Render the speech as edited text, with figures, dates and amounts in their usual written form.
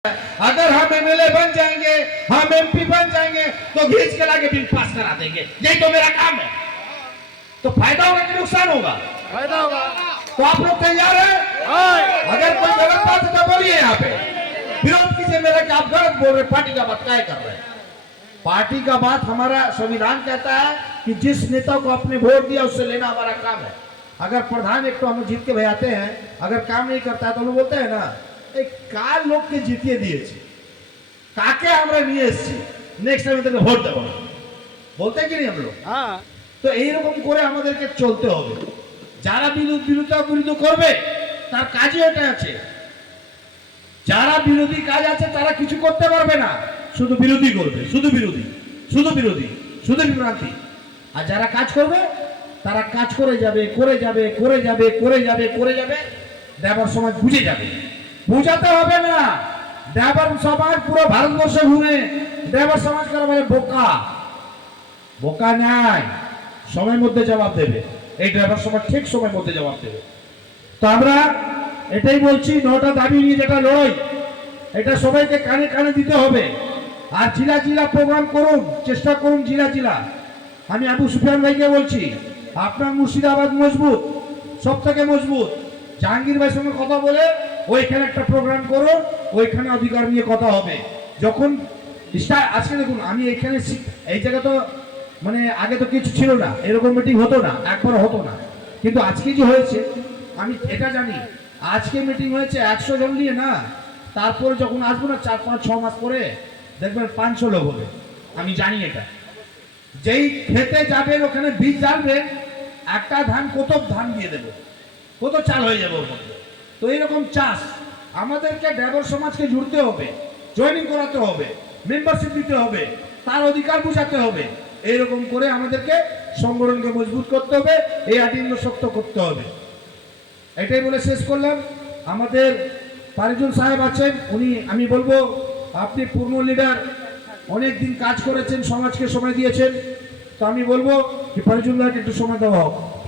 अगर हम एमएलए बन जाएंगे, हम एमपी बन जाएंगे तो घींच के लाके बिल पास करा देंगे। यही तो मेरा काम है। तो फायदा होगा कि नुकसान होगा? फायदा होगा। तो आप लोग तैयार हैं? अगर कोई गलत बात है तो बोलिए, यहाँ पे विरोध कीजिए मेरा कि आप गलत बोल रहे, पार्टी का बात क्या कर रहे हैं। पार्टी का बात हमारा संविधान कहता है कि जिस नेता को आपने वोट दिया उससे लेना हमारा काम है। अगर प्रधान एक तो हम जीत के भजाते हैं, अगर काम नहीं करता है तो लोग बोलते हैं ना, কার লোককে জিতিয়ে দিয়েছি, কাকে আমরা নিয়ে এসেছি, নেক্সট টাইম তাদেরকে ভোট দেবো না, বলতে কি हम लोग। তো এইরকম করে আমাদেরকে চলতে হবে। যারা বিরোধিতা করবে তার কাজই ওটা আছে। যারা বিরোধী কাজ আছে তারা কিছু করতে পারবে না, শুধু বিরোধী করবে, শুধু বিরোধী, শুধু বিরোধী, শুধু বিভ্রান্তি। আর যারা কাজ করবে তারা কাজ করে যাবে, করে যাবে, করে যাবে, করে যাবে, করে যাবে, দেবার সময় বুঝে যাবে। বুঝাতে হবে না। ড্রাইভার সমাজ পুরো ভারতবর্ষে ঘুরে ড্রাইভার সমাজ কারা বলে বোকা, বোকা নাই, সময়ের মধ্যে জবাব দেবে। এই ড্রাইভার সমাজ ঠিক সময়ের মধ্যে জবাব দেবে। তো আমরা এটাই বলছি, 9টা দাবি নিয়ে যেটা লড়াই, এটা সবাইকে কানে কানে দিতে হবে। আর জিলা জিলা প্রোগ্রাম করুন, চেষ্টা করুন জিলা জিলা। আমি আবু সুফিয়ান ভাইকে বলছি, আপনার মুর্শিদাবাদ মজবুত, সব থেকে মজবুত। জাহাঙ্গীর ভাইয়ের সঙ্গে কথা বলে ওইখানে একটা প্রোগ্রাম করো, ওইখানে অধিকার নিয়ে কথা হবে। যখন আজকে দেখুন, আমি এখানে এই জায়গা তো মানে আগে তো কিছু ছিল না, এরকম মিটিং হতো না, একবার হতো না। কিন্তু আজকে যে হয়েছে আমি এটা জানি, আজকে মিটিং হয়েছে 100 জন নিয়ে না, তারপরে যখন আসবো না 4-5-6 মাস পরে দেখবেন 500 লোক হবে। আমি জানি এটা। যেই খেতে যাবেন ওখানে বীজ জ্বালবে, একটা ধান কত ধান দিয়ে দেবে, কত চাল হয়ে যাবে ওর মধ্যে। তো এইরকম চাষ আমাদেরকে ড্রাইভার সমাজকে জুড়তে হবে, জয়েনিং করাতে হবে, মেম্বারশিপ দিতে হবে, তার অধিকার বুঝাতে হবে। এইরকম করে আমাদেরকে সংগঠনকে মজবুত করতে হবে, এই আইনকে শক্ত করতে হবে। এটাই বলে শেষ করলাম। আমাদের পারিজুল সাহেব আছেন, উনি আমি বলবো আপনি পূর্ণ লিডার, অনেক দিন কাজ করেছেন, সমাজকে সময় দিয়েছেন। তো আমি বলবো যে পারিজুল ভাইকে একটু সময় দেওয়া হোক।